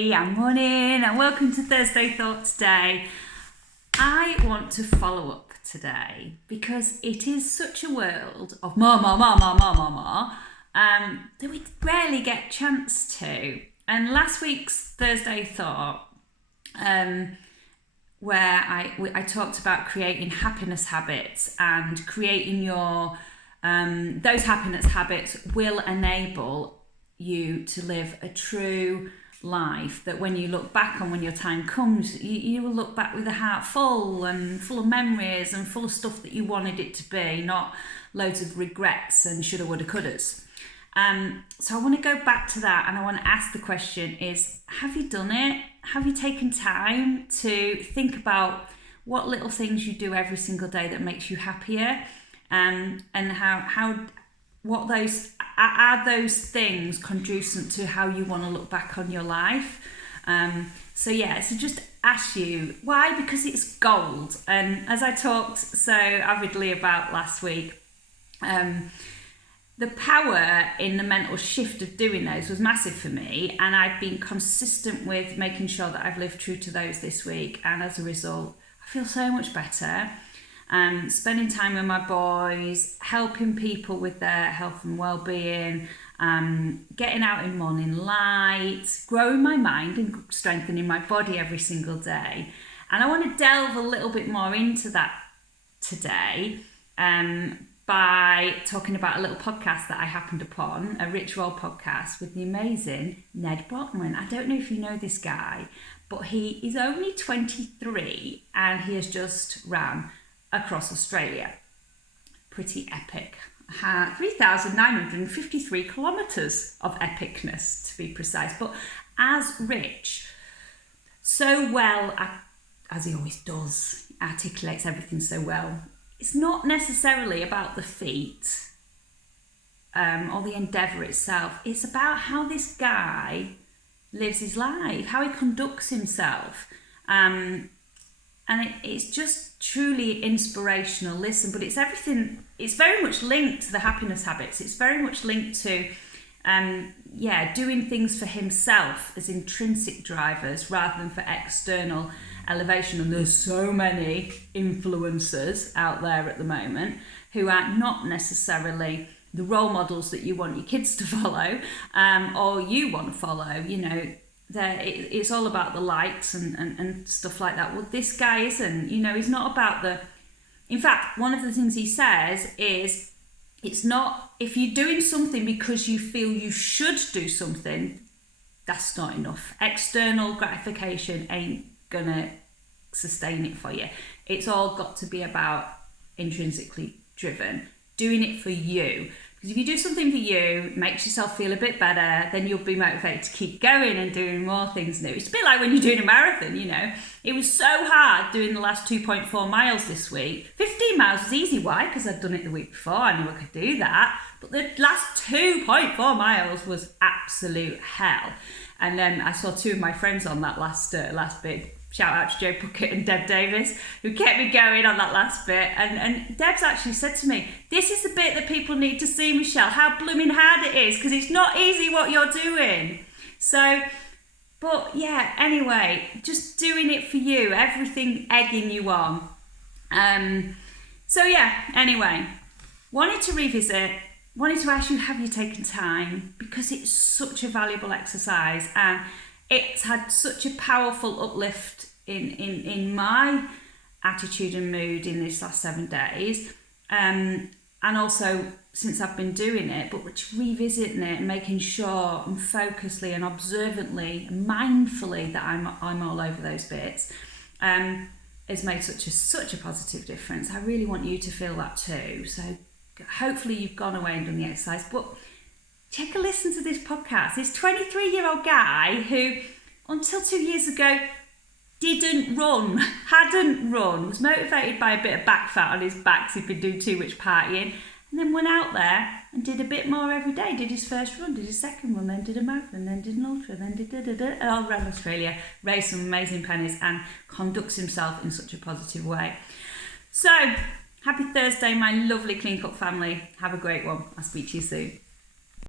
everybody, and morning, and welcome to Thursday Thought today. I want to follow up today because it is such a world of more, that we rarely get a chance to. And last week's Thursday Thought, where I talked about creating happiness habits and creating your those happiness habits will enable you to live a true life that when you look back on, when your time comes, you will look back with a heart full and full of memories and full of stuff that you wanted it to be, not loads of regrets and shoulda, woulda, couldas. So I want to go back to that, and I want to ask the question is, have you done it? Have you taken time to think about what little things you do every single day that makes you happier, and what those are those things conducive to how you want to look back on your life? So just ask you why, because it's gold. And as I talked so avidly about last week, the power in the mental shift of doing those was massive for me, and I've been consistent with making sure that I've lived true to those this week, and as a result I feel so much better. Spending time with my boys, helping people with their health and well-being, getting out in morning light, growing my mind and strengthening my body every single day. And I want to delve a little bit more into that today by talking about a little podcast that I happened upon, a Rich Roll podcast with the amazing Nedd Brockman. I don't know if you know this guy, but he is only 23 and he has just ran across Australia. Pretty epic. 3,953 kilometres of epicness, to be precise. But as Rich, so well, as he always does, articulates everything so well, it's not necessarily about the feat or the endeavour itself. It's about how this guy lives his life, how he conducts himself. And it's just truly inspirational listen, but it's everything. It's very much linked to the happiness habits. It's very much linked to doing things for himself as intrinsic drivers rather than for external elevation. And there's so many influencers out there at the moment who are not necessarily the role models that you want your kids to follow, or you want to follow. It's all about the likes and stuff like that. Well, this guy isn't. He's not about the... In fact, one of the things he says is, it's not... If you're doing something because you feel you should do something, that's not enough. External gratification ain't gonna sustain it for you. It's all got to be about intrinsically driven, doing it for you. Because if you do something for you, makes yourself feel a bit better, then you'll be motivated to keep going and doing more things new. It's a bit like when you're doing a marathon, It was so hard doing the last 2.4 miles this week. 15 miles was easy. Why? Because I'd done it the week before. I knew I could do that. But the last 2.4 miles was absolute hell. And then I saw two of my friends on that last bit. Shout out to Joe Puckett and Deb Davis, who kept me going on that last bit. And Deb's actually said to me, this is the bit that people need to see, Michelle, how blooming hard it is, because it's not easy what you're doing. So, but yeah, anyway, just doing it for you, everything egging you on. Anyway, wanted to revisit, wanted to ask you, have you taken time? Because it's such a valuable exercise, and it's had such a powerful uplift in my attitude and mood in these last 7 days. And also since I've been doing it, but revisiting it and making sure and focusedly and observantly and mindfully that I'm all over those bits has made such a positive difference. I really want you to feel that too. So hopefully you've gone away and done the exercise, but take a listen to this podcast. This 23-year-old guy who, until 2 years ago, hadn't run, was motivated by a bit of back fat on his back because he'd been doing too much partying, and then went out there and did a bit more every day. Did his first run, did his second run, then did a marathon, then did an ultra, then did all around Australia, raised some amazing pennies, and conducts himself in such a positive way. So, happy Thursday, my lovely Clean Cut family. Have a great one. I'll speak to you soon.